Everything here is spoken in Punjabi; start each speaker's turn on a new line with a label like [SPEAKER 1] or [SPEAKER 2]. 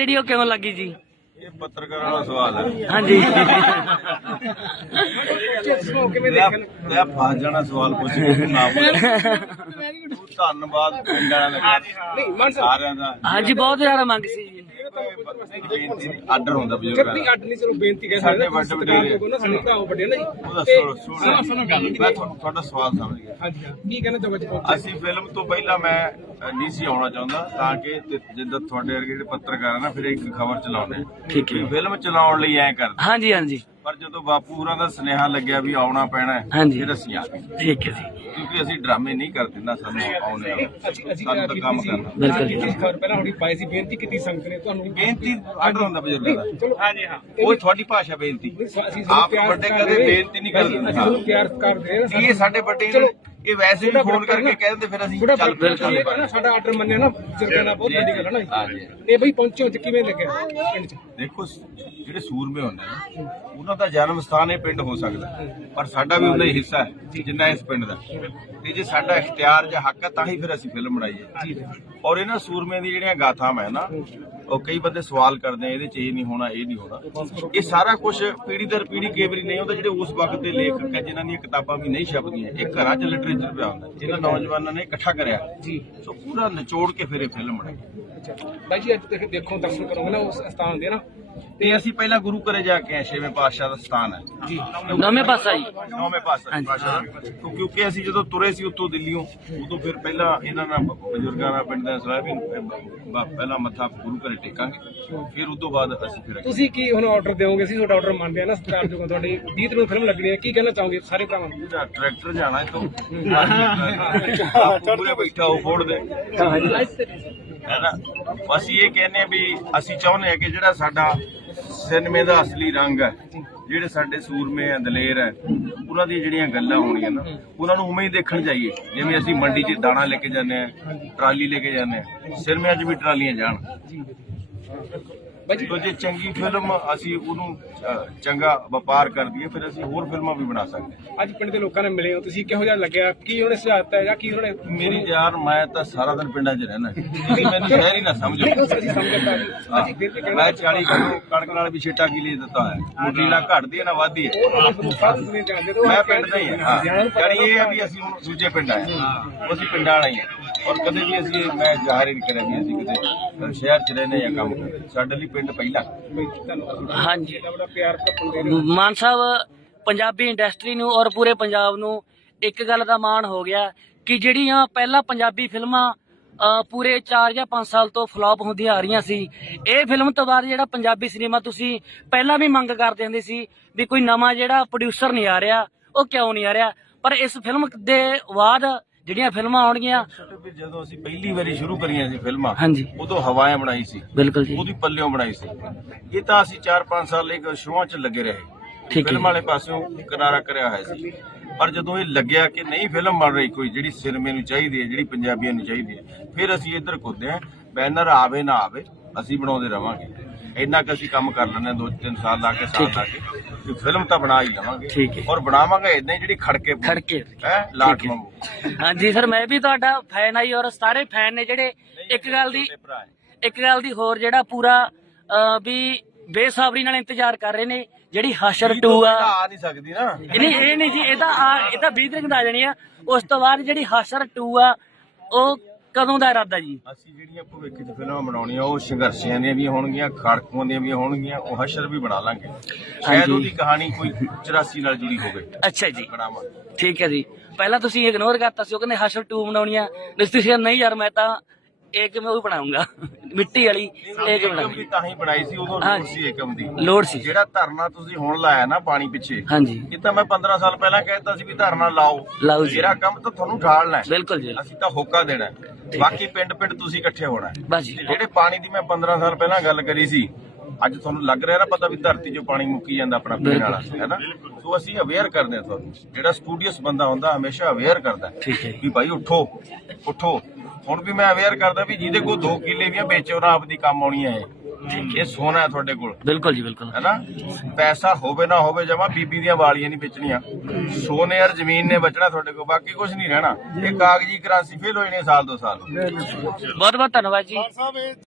[SPEAKER 1] ਜਿਹੜੀ ਉਹ ਕਿਉਂ ਲੱਗੀ ਜੀ?
[SPEAKER 2] ਇਹ ਪੱਤਰਕਾਰਾਂ ਦਾ ਸਵਾਲ ਹੈ।
[SPEAKER 1] ਹਾਂਜੀ।
[SPEAKER 2] ਮੈਂ ਫਸ ਜਾਣਾ ਸਵਾਲ ਪੁੱਛ ਤੂੰ ਨਾ। ਤੂੰ ਧੰਨਵਾਦ। ਪਿੰਡਾਂ ਦਾ। ਸਾਰਿਆਂ ਦਾ।
[SPEAKER 1] ਹਾਂਜੀ ਬਹੁਤ ਜ਼ਿਆਦਾ ਮੰਗ ਸੀ ਜੀ।
[SPEAKER 2] ਬੇਨਤੀ ਆਰਡਰ ਹੁੰਦਾ ਬਜ਼ੁਰਗਾਂ ਦਾ।
[SPEAKER 3] ਅੱਡ ਨਹੀਂ ਚਲੋ ਬੇਨਤੀ ਕਰ
[SPEAKER 2] ਸਾਡੇ
[SPEAKER 3] ਸਕਦੇ
[SPEAKER 2] ਵੱਡੇ ਵਡੇਰੇ
[SPEAKER 3] ਨਾ ਸਾਡੇ ਭਰਾ ਵੱਡੇ ਨਾ ਜੀ।
[SPEAKER 2] ਉਹਦਾ
[SPEAKER 3] ਤੇ-
[SPEAKER 2] ਸੁਣੋ ਸੁਣੋ
[SPEAKER 3] ਸੁਣੋ ਗੱਲ।
[SPEAKER 2] ਮੈਂ ਤੁਹਾਨੂੰ- ਤੁਹਾਡਾ ਸਵਾਲ ਸਮਝ ਗਿਆ।
[SPEAKER 3] ਹਾਂਜੀ ਹਾਂ। ਕੀ ਕਹਿਣਾ ਚਾਹੁੰਦੇ
[SPEAKER 2] ਅਸੀਂ ਫਿਲਮ ਤੋਂ ਪਹਿਲਾਂ ਮੈਂ ਅ, ਨਹੀਂ ਸੀ ਆਉਣਾ ਚਾਹੁੰਦਾ ਤਾਂ ਕਿ ਤੇ ਜਿੱਦਾਂ ਤੁਹਾਡੇ ਵਰਗੇ ਜਿਹੜੇ ਪੱਤਰਕਾਰ ਆ ਨਾ ਫਿਰ ਇੱਕ ਖਬਰ ਚਲਾਉਂਦੇ।
[SPEAKER 1] ਠੀਕ ਹੈ।
[SPEAKER 2] ਫਿਲਮ ਚਲਾਉਣ ਲਈ ਐਂ ਕਰਦੇ।
[SPEAKER 1] ਹਾਂਜੀ ਹਾਂਜੀ।
[SPEAKER 2] ਪਰ ਜਦੋਂ ਬਾਪੂ ਹੋਰਾਂ ਦਾ ਸੁਨੇਹਾ ਲੱਗਿਆ ਵੀ ਆਉਣਾ ਪੈਣਾ ਹੈ,
[SPEAKER 1] ਹਾਂਜੀ।
[SPEAKER 2] ਫਿਰ ਅਸੀਂ ਆ ਗਏ।
[SPEAKER 1] ਠੀਕ ਹੈ ਜੀ।
[SPEAKER 2] ਕਿਉਂਕਿ ਅਸੀਂ ਡਰਾਮੇ ਨਹੀਂ ਕਰਦੇ ਨਾ ਸਾਨੂੰ ਆਉਣੇ ਸਾਨੂੰ ਤਾਂ ਕੰਮ ਕਰਨਾ।
[SPEAKER 1] ਬਿਲਕੁਲ।
[SPEAKER 3] ਖਬਰ ਪਹਿਲਾਂ ਹੁਣੀ ਪਾਈ ਸੀ ਬੇਨਤੀ ਕੀਤੀ ਸੰਗਤ ਨੇ ਤੁਹਾਨੂੰ
[SPEAKER 2] ਬੇਨਤੀ ਆਰਡਰ ਹੁੰਦਾ ਬਜ਼ੁਰਗਾਂ ਦਾ।
[SPEAKER 3] ਚਲੋ। ਹਾਂਜੀ ਹਾਂ।
[SPEAKER 2] ਉਹ ਤੁਹਾਡੀ ਭਾਸ਼ਾ ਬੇਨਤੀ।
[SPEAKER 3] ਅਸੀਂ
[SPEAKER 2] ਆਪ ਵੱਡੇ ਕਦੇ ਬੇਨਤੀ ਨਹੀਂ ਕਰਦੇ।
[SPEAKER 3] ਅਸੀਂ ਤੁਹਾਨੂੰ ਪਿਆਰ ਕਰਦੇ ਹਾਂ
[SPEAKER 2] ਕੀ ਇਹ ਸਾਡੇ ਵੱਡੇ ਨੇ ਇਹ ਵੈਸੇ ਵੀ ਫੋਨ ਕਰਕੇ ਕਹਿ ਦਿੰਦੇ ਫਿਰ ਅਸੀਂ ਚੱਲ ਫਿਰ ਚੱਲ
[SPEAKER 3] ਨਾ ਸਾਡਾ ਆਰਡਰ ਮੰਨਿਆ ਨਾ ਜਰਗਾਨਾ ਬਹੁਤ ਵੱਡੀ ਗੱਲ ਹੈ ਨਾ। ਇਹ ਬਈ ਪਹੁੰਚੋ ਤੇ ਕਿਵੇਂ ਲੱਗਿਆ ਪਿੰਡ ਚ
[SPEAKER 2] ਦੇਖੋ ਜਿਹੜੇ ਸੂਰਮੇ ਹੁੰਦੇ ਨੇ ਉਹਨਾਂ ਦਾ ਜਨਮ ਸਥਾਨ ਇਹ ਪਿੰਡ ਹੋ ਸਕਦਾ ਪਰ ਸਾਡਾ ਵੀ ਉਹਦਾ ਹੀ ਹਿੱਸਾ ਹੈ ਜਿੰਨਾ ਇਸ ਪਿੰਡ ਦਾ। ਤੇ ਜੇ ਸਾਡਾ ਇਖਤਿਆਰ ਜਾਂ ਹੱਕ ਹੈ ਤਾਂ ਹੀ ਫਿਰ ਅਸੀਂ ਫਿਲਮ ਬਣਾਈ ਹੈ ਔਰ ਇਹਨਾਂ ਸੂਰਮਿਆਂ ਦੀ ਜਿਹੜੀਆਂ ਗਾਥਾਵਾਂ ਹੈ ਨਾ ਉਹ ਕਈ ਬੰਦੇ ਸਵਾਲ ਕਰਦੇ ਆ ਇਹਦੇ ਚ ਇਹ ਨਹੀਂ ਹੋਣਾ ਇਹ ਨਹੀਂ ਹੋਣਾ। ਇਹ ਸਾਰਾ ਕੁਝ ਪੀੜੀ ਦਰ ਪੀੜੀ ਕਈ ਵਾਰੀ ਨਹੀਂ ਹੁੰਦਾ ਜਿਹੜੇ ਉਸ ਵਕਤ ਦੇ ਲੇਖਕ ਹੈ ਜਿਨ੍ਹਾਂ ਦੀਆਂ ਕਿਤਾਬਾਂ ਵੀ ਨਹੀਂ ਛਪਦੀਆਂ ਇਹ ਘਰਾਂ 'ਚ ਲਿਟਰੇਚਰ ਪਿਆ ਹੁੰਦਾ ਇਹਨਾਂ ਨੌਜਵਾਨਾਂ ਨੇ ਇਕੱਠਾ ਕਰਿਆ।
[SPEAKER 3] ਜੀ।
[SPEAKER 2] ਸੋ ਪੂਰਾ ਨਿਚੋੜ ਕੇ ਫਿਰ ਇਹ ਫਿਲਮ ਬਣਾਈ।
[SPEAKER 3] ਅੱਛਾ। ਬਾਈ ਜੀ ਅੱਜ ਦੇਖੋ ਦਰਸ਼ਨ ਕਰੋਗੇ ਨਾ ਉਸ ਸਥਾਨ ਦੇ ਨਾ
[SPEAKER 2] ਤੇ ਅਸੀਂ ਪਹਿਲਾਂ ਗੁਰੂ ਘਰੇ ਜਾ ਕੇ ਆਏ ਛੇਵੇਂ ਪਾਤਸ਼ਾਹ ਦਾ ਸਥਾਨ ਹੈ।
[SPEAKER 3] ਜੀ।
[SPEAKER 1] ਨਵੇਂ ਪਾਸਾ ਜੀ।
[SPEAKER 2] ਨੌਵੇਂ ਪਾਤਸ਼ਾਹ। ਪਾਤਸ਼ਾਹ ਦਾ। ਕਿਉਂ- ਕਿਉਂਕਿ ਅਸੀਂ ਜਦੋਂ ਤੁਰੇ ਸੀ ਉੱਤੋਂ ਦਿੱਲੀੋਂ ਉਦੋਂ ਫਿਰ ਪਹਿਲਾਂ ਇਹਨਾਂ ਨਾਲ ਬਜ਼ੁਰਗਾਂ ਨਾਲ ਪਿੰਡ ਦਾ ਸਲਾਹ ਵੀ ਅਹ, ਬ- ਪਹਿਲਾਂ ਮੱਥਾ ਗੁਰੂ ਘਰੇ ਟੇਕਾਂਗੇ ਫਿਰ ਉਦੋਂ ਬਾਅਦ ਅਸੀਂ ਫਿਰ
[SPEAKER 3] ਤੁਸੀਂ ਕੀ ਹੁਣ ਆਰਡਰ ਦਿਓਗੇ? ਅਸੀਂ ਤੁਹਾਡਾ ਆਰਡਰ ਮੰਨਦੇ ਆ ਨਾ ਸਤਿਕਾਰ ਜੋਗਾ ਤੁਹਾਡੀ। 20 ਨੂੰ ਫਿਲਮ ਲੱਗਣੀ ਹੈ। ਕੀ ਕਹਿਣਾ ਚਾਹੋਗੇ ਸਾਰੇ ਭਰਾਵਾਂ ਨੂੰ?
[SPEAKER 2] ਪੂਰਾ ਟਰੈਕਟਰ ਜਾਣਾ ਇਤੋਂ ਪੂਰੇ ਬੈਠਾ ਉਹ ਫੋੜ ਦੇ। ਹੈਨਾ ਬਸ ਇਹ ਕਹਿੰਦੇ ਆ ਵੀ ਅਸੀਂ ਚਾਹੁੰਦੇ ਹਾਂ ਕਿ ਜਿਹੜਾ ਸਾਡਾ ਸਿਨੇਮੇ ਦਾ ਅਸਲੀ ਰੰਗ ਹੈ, ਜਿਹੜੇ ਸਾਡੇ ਸੂਰਮੇ ਆ ਦਲੇਰ ਹੈ, ਉਹਨਾਂ ਦੀਆਂ ਜਿਹੜੀਆਂ ਗੱਲਾਂ ਹੋਣੀਆਂ ਨਾ, ਉਹਨਾਂ ਨੂੰ ਉਵੇਂ ਹੀ ਦੇਖਣ ਜਾਈਏ। ਜਿਵੇਂ ਅਸੀਂ ਮੰਡੀ 'ਚ ਦਾਣਾ ਲੈ ਕੇ ਜਾਂਦੇ ਆ ਟਰਾਲੀ ਲੈ ਕੇ ਜਾਂਦੇ ਆ ਸਿਨੇਮਿਆਂ 'ਚ ਵੀ ਟਰਾਲੀਆਂ ਜਾਣ।
[SPEAKER 3] ਜੀ।
[SPEAKER 2] ਚੰਗੀ ਫਿਲਮ ਅਸੀਂ ਉਹਨੂੰ ਅ, ਚੰਗਾ ਵਪਾਰ ਕਰ ਦਈਏ ਫਿਰ ਅਸੀਂ ਹੋਰ ਫਿਲਮਾਂ ਵੀ ਬਣਾ ਸਕਦੇ ਹਾਂ।
[SPEAKER 3] ਅੱਜ ਪਿੰਡ ਦੇ ਲੋਕਾਂ ਨੇ ਮਿਲੇ ਹੋ ਤੁਸੀਂ ਕਿਹੋ ਜਿਹਾ ਲੱਗਿਆ? ਕੀ ਉਹਨੇ ਸੁਝਾਅ ਦਿੱਤਾ ਜਾਂ ਕੀ ਉਹਨੇ
[SPEAKER 2] ਮੇਰੀ ਯਾਰ ਮੈਂ ਤਾਂ ਸਾਰਾ ਦਿਨ ਪਿੰਡਾਂ 'ਚ ਰਹਿਣਾ ਤੁਸੀਂ ਮੈਨੂੰ ਸ਼ਹਿਰ ਹੀ ਨਾ ਸਮਝੋ।
[SPEAKER 3] ਅਸੀਂ ਸਮਝਦਾ ਅਸੀਂ ਫਿਰ ਵੀ
[SPEAKER 2] ਮੈਂ 40 ਕਿਲੋ ਕਣਕ ਨਾਲ ਵੀ ਛੇਟਾ ਕੀ ਲੈ ਦਿੱਤਾ ਹੈ ਮੁੱਢੀ ਨਾ ਘਟਦੀ ਹੈ ਨਾ ਵੱਧਦੀ ਹੈ।
[SPEAKER 3] ਉਹ ਸਾਰੀ ਦੁਨੀਆ ਜਾਣਦੇ ਤੋਂ
[SPEAKER 2] ਮੈਂ ਪਿੰਡ ਦਾ ਹੀ ਹਾਂ। ਯਾਨੀ ਇਹ ਹੈ ਵੀ ਅਸੀਂ ਹੁਣ ਦੂਜੇ ਪਿੰਡ ਆਏ ਉਹ ਅਸੀਂ ਪਿੰਡਾਂ ਵਾਲਾ ਹੀ ਹਾਂ। ਔਰ ਕਦੇ ਵੀ ਅਸੀਂ ਮੈਂ ਜ਼ਾਹਿਰ ਹੀ ਨਹੀਂ ਕਰਿਆ ਵੀ ਅਸੀਂ ਕਿਤੇ ਸ਼ਹਿਰ 'ਚ ਰਹਿੰਦੇ ਜਾਂ ਕੰਮ ਕਰਦੇ। ਸਾਡੇ ਲਈ ਪਿੰਡ ਪਹਿਲਾਂ।
[SPEAKER 1] ਹਾਂਜੀ। ਮਾਨ ਸਾਹਿਬ, ਪੰਜਾਬੀ ਇੰਡਸਟਰੀ ਨੂੰ ਔਰ ਪੂਰੇ ਪੰਜਾਬ ਨੂੰ ਇੱਕ ਗੱਲ ਦਾ ਮਾਣ ਹੋ ਗਿਆ ਕਿ ਜਿਹੜੀਆਂ ਪਹਿਲਾਂ ਪੰਜਾਬੀ ਫਿਲਮਾਂ ਪੂਰੇ 4 ਜਾਂ 5 ਸਾਲ ਤੋਂ ਫਲॉप ਹੁੰਦੀਆਂ ਆ ਰਹੀਆਂ ਸੀ, ਇਹ ਫਿਲਮ ਤੋਂ ਬਾਅਦ ਜਿਹੜਾ ਪੰਜਾਬੀ ਸਿਨੇਮਾ ਤੁਸੀਂ ਪਹਿਲਾਂ ਵੀ ਮੰਗ ਕਰਦੇ ਹੁੰਦੇ ਸੀ ਵੀ ਕੋਈ ਨਵਾਂ ਜਿਹੜਾ ਪ੍ਰੋਡਿਊਸਰ ਨਹੀਂ ਆ ਰਿਹਾ, ਉਹ ਕਿਉਂ ਨਹੀਂ ਆ ਰਿਹਾ? ਪਰ ਇਸ ਫਿਲਮ ਦੇ ਬਾਅਦ ਜਿਹੜੀਆਂ ਫਿਲਮਾਂ ਆਉਣਗੀਆਂ।
[SPEAKER 2] ਵੀ ਜਦੋਂ ਅਸੀਂ ਪਹਿਲੀ ਵਾਰੀ ਸ਼ੁਰੂ ਕਰੀਆਂ ਸੀ ਫਿਲਮਾਂ
[SPEAKER 1] ਹਾਂਜੀ।
[SPEAKER 2] ਉਦੋਂ ਹਵਾएं ਬਣਾਈ ਸੀ।
[SPEAKER 1] ਬਿਲਕੁਲ ਜੀ।
[SPEAKER 2] ਉਹਦੀ ਪੱਲਿਓਂ ਬਣਾਈ ਸੀ। ਇਹ ਤਾਂ ਅਸੀਂ 4-5 ਸਾਲ ਇੱਕ ਸ਼ੋਆਂ 'ਚ ਲੱਗੇ ਰਹੇ। ਫਿਲਮ ਵਾਲੇ ਪਾਸਿਓਂ ਕਿਨਾਰਾ ਕਰਿਆ ਹੋਇਆ ਸੀ। ਪਰ ਜਦੋਂ ਇਹ ਲੱਗਿਆ ਕਿ ਨਹੀਂ ਫਿਲਮ ਬਣ ਰਹੀ ਕੋਈ ਜਿਹੜੀ ਸਿਨੇਮੇ ਨੂੰ ਚਾਹੀਦੀ ਹੈ ਜਿਹੜੀ ਪੰਜਾਬੀਆਂ ਨੂੰ ਚਾਹੀਦੀ ਹੈ ਫਿਰ ਅਸੀਂ ਇੱਧਰ ਕੁੱਦੇ ਆ ਬੈਨਰ ਆਵੇ ਨਾ ਆਵੇ ਅਸੀਂ ਬਣਾਉਂਦੇ ਰਵਾਂਗੇ। ਇੰਨਾ ਕਿ ਅਸੀਂ ਕੰਮ ਕਰ ਹਾਂ ਦੋ ਤਿੰਨ ਸਾਲ ਲਾ ਕੇ ਸਾਲ ਲਾ ਕੇ। ਕਿ ਫਿਲਮ ਤਾਂ ਬਣਾ ਹੀ ਲਵਾਂਗੇ। ਔਰ ਬਣਾਵਾਂਗੇ ਇਦਾਂ ਜਿਹੜੀ ਖੜਕੇ
[SPEAKER 1] ਖੜਕੇ।
[SPEAKER 2] ਹੈ ਲਾਟ। ਮੰਗੂ
[SPEAKER 1] ਹਾਂਜੀ ਸਰ ਮੈਂ ਵੀ ਤੁਹਾਡਾ ਫੈਨ ਆਈ ਔਰ ਸਾਰੇ ਫੈਨ ਨੇ ਜਿਹੜੇ ਇੱਕ ਗੱਲ ਦੀ। ਇੱਕ ਗੱਲ ਦੀ ਹੋਰ ਜਿਹੜਾ ਪੂਰਾ ਵੀ ਬੇਸਬਰੀ ਨਾਲ ਇੰਤਜ਼ਾਰ ਕਰ ਰਹੇ ਨੇ ਜਿਹੜੀ ਹਸ਼ਰ 2 ਆ।
[SPEAKER 2] ਆ ਨਹੀਂ ਸਕਦੀ ਨਾ।
[SPEAKER 1] ਨਹੀਂ ਇਹ ਨਹੀਂ ਜੀ ਇਹ ਤਾਂ ਆ- ਇਹ ਤਾਂ 20 ਤਰੀਕ ਦਾ ਆ ਜਾਣੀ ਆ। ਉਸ ਤੋਂ ਬਾਅਦ ਜਿਹੜੀ ਹਸ਼ਰ 2 ਆ ਉਹ ਕਦੋਂ ਦਾ ਇਰਾਦਾ ਜੀ?
[SPEAKER 2] ਅਸੀਂ ਜਿਹੜੀਆਂ ਭਵਿੱਖ 'ਚ ਫਿਲਮਾਂ ਬਣਾਉਣੀਆਂ ਉਹ ਸੰਘਰਸ਼ੀਆਂ ਦੀਆਂ ਵੀ ਹੋਣਗੀਆਂ ਖੜਕੂਆਂ ਦੀਆਂ ਵੀ ਹੋਣਗੀਆਂ ਉਹ ਹਸ਼ਰ ਵੀ ਬਣਾ ਲਾਂਗੇ। ਸ਼ਾਇਦ। ਉਹਦੀ ਕਹਾਣੀ ਕੋਈ 84 ਨਾਲ ਜੁੜੀ ਹੋਵੇ।
[SPEAKER 1] ਅੱਛਾ ਜੀ।
[SPEAKER 2] ਬਣਾਵਾਂਗੇ।
[SPEAKER 1] ਠੀਕ ਹੈ ਜੀ। ਪਹਿਲਾਂ ਤੁਸੀਂ ਇਗਨੋਰ ਕਰਤਾ ਸੀ ਉਹ ਕਹਿੰਦੇ ਹਸ਼ਰ 2 ਬਣਾਉਣੀ ਆ ਤੁਸੀਂ ਕਿਹਾ ਨਹੀਂ ਯਾਰ ਮੈਂ ਤਾਂ ਇੱਕ ਮੈਂ ਉਹ ਬਣਾਉਂਗਾ? ਮਿੱਟੀ ਵਾਲੀ ਇੱਕ
[SPEAKER 2] ਏਕਮ
[SPEAKER 1] ਬਣਾਉਂਗਾ?
[SPEAKER 2] ਵੀ ਤਾਂ ਹੀ ਬਣਾਈ ਸੀ ਉਦੋਂ ਲੋੜ
[SPEAKER 1] ਹਾਂਜੀ।
[SPEAKER 2] ਸੀ ਏਕਮ ਦੀ
[SPEAKER 1] ਲੋੜ ਸੀ।
[SPEAKER 2] ਜਿਹੜਾ ਧਰਨਾ ਤੁਸੀਂ ਹੁਣ ਲਾਇਆ ਨਾ ਪਾਣੀ ਪਿੱਛੇ
[SPEAKER 1] ਹਾਂਜੀ।
[SPEAKER 2] ਇਹ ਤਾਂ ਮੈਂ 15 ਸਾਲ ਪਹਿਲਾਂ ਕਹਿਤਾ ਸੀ ਵੀ ਧਰਨਾ ਲਾਓ।
[SPEAKER 1] ਲਾਓ ਜੀ।
[SPEAKER 2] ਮੇਰਾ ਕੰਮ ਤਾਂ ਤੁਹਾਨੂੰ ਠਾਲਣਾ ਹੈ।
[SPEAKER 1] ਬਿਲਕੁਲ ਜੀ।
[SPEAKER 2] ਅਸੀਂ ਤਾਂ ਹੋਕਾ ਦੇਣਾ ਹੈ। ਬਾਕੀ ਪਿੰਡ ਪਿੰਡ ਤੁਸੀਂ ਇਕੱਠੇ ਹੋਣਾ ਹੈ।
[SPEAKER 1] ਬਸ ਜੀ।
[SPEAKER 2] ਤੇ ਜਿਹੜੇ ਪਾਣੀ ਦੀ ਮੈਂ 15 ਸਾਲ ਪਹਿਲਾਂ ਗੱਲ ਕਰੀ ਸੀ ਅੱਜ ਤੁਹਾਨੂੰ ਲੱਗ ਰਿਹਾ ਨਾ ਪਤਾ ਵੀ ਧਰਤੀ 'ਚੋਂ ਪਾਣੀ ਮੁੱਕੀ ਜਾਂਦਾ ਆਪਣਾ ਪੀਣ ਵਾਲਾ ਹੈ ਨਾ? ਸੋ ਅਸੀਂ ਅਵੇਅਰ ਕਰਦੇ ਹਾਂ ਤੁਹਾਨੂੰ। ਜਿਹੜਾ ਸਟੂਡੀਅਸ ਬੰਦਾ ਹੁੰਦਾ ਹਮੇਸ਼ਾ ਅਵੇਅਰ ਕਰਦਾ ਹੈ
[SPEAKER 1] ਠੀਕ ਹੈ ਜੀ।
[SPEAKER 2] ਵੀ ਭਾਈ ਉੱਠੋ ਉੱਠੋ। ਹੁਣ ਵੀ ਮੈਂ ਅਵੇਅਰ ਕਰਦਾ ਵੀ ਜਿਹਦੇ ਕੋਲ 2 ਕਿੱਲੇ ਵੀ ਆ ਵੇਚੋ ਨਾ ਆਪਦੀ ਕੰਮ ਆਉਣੀ ਹੈ ਇਹ। ਇਹ ਸੋਨਾ ਹੈ ਤੁਹਾਡੇ ਕੋਲ।
[SPEAKER 1] ਬਿਲਕੁਲ ਜੀ ਬਿਲਕੁਲ।
[SPEAKER 2] ਹੈਨਾ? ਪੈਸਾ ਹੋਵੇ ਨਾ ਹੋਵੇ ਜਮਾ ਬੀਬੀ ਦੀਆਂ ਵਾਲੀਆਂ ਨਹੀਂ ਵੇਚਣੀਆਂ। ਸੋਨੇ ਔਰ ਜ਼ਮੀਨ ਨੇ ਬਚਣਾ ਤੁਹਾਡੇ ਕੋਲ ਬਾਕੀ ਕੁਝ ਨਹੀਂ ਰਹਿਣਾ। ਇਹ ਕਾਗਜ਼ੀ ਕਰਾਂਸੀ ਫੇਲ ਹੋਈ ਨੇ ਸਾਲ ਦੋ ਸਾਲ।
[SPEAKER 1] ਬਹੁਤ ਬਹੁਤ ਧੰਨਵਾਦ ਜੀ।